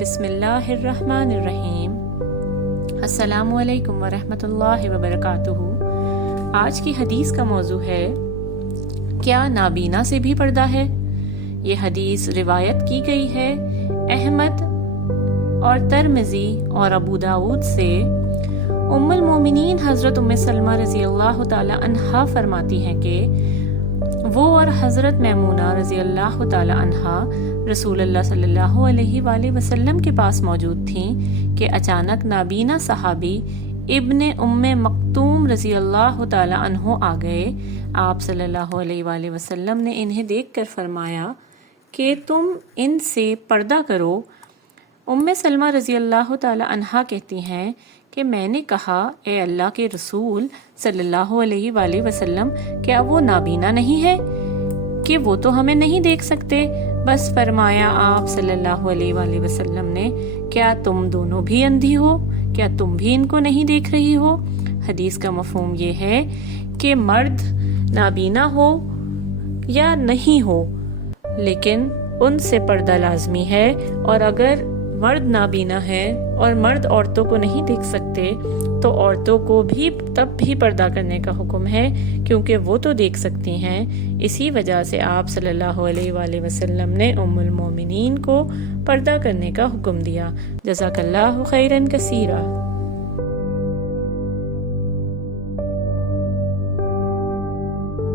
بسم اللہ الرحمن الرحیم۔ السلام علیکم ورحمۃ اللہ وبرکاتہ۔ آج کی حدیث کا موضوع ہے کیا نابینا سے بھی پردہ ہے؟ یہ حدیث روایت کی گئی ہے احمد اور ترمذی اور ابو داود سے۔ ام المومنین حضرت ام سلمہ رضی اللہ تعالی عنہا فرماتی ہیں کہ وہ اور حضرت میمونہ رضی اللہ تعالی عنہا رسول اللہ صلی اللہ علیہ وآلہ وسلم کے پاس موجود تھیں کہ اچانک نابینا صحابی ابن ام مکتوم رضی اللہ تعالی عنہ آ گئے۔ آپ صلی اللہ علیہ وآلہ وسلم نے انہیں دیکھ کر فرمایا کہ تم ان سے پردہ کرو۔ ام سلمہ رضی اللہ تعالی عنہا کہتی ہیں کہ میں نے کہا اے اللہ کے رسول صلی اللہ علیہ وآلہ وسلم، کیا وہ نابینا نہیں ہے کہ وہ تو ہمیں نہیں دیکھ سکتے؟ بس فرمایا آپ صلی اللہ علیہ وآلہ وسلم نے، کیا تم دونوں بھی اندھی ہو؟ کیا تم بھی ان کو نہیں دیکھ رہی ہو؟ حدیث کا مفہوم یہ ہے کہ مرد نابینا ہو یا نہیں ہو لیکن ان سے پردہ لازمی ہے، اور اگر مرد نابینا ہے اور مرد عورتوں کو نہیں دیکھ سکتے تو عورتوں کو بھی تب بھی پردہ کرنے کا حکم ہے، کیونکہ وہ تو دیکھ سکتی ہیں۔ اسی وجہ سے آپ صلی اللہ علیہ وآلہ وسلم نے ام المومنین کو پردہ کرنے کا حکم دیا۔ جزاک اللہ خیرا کثیرا۔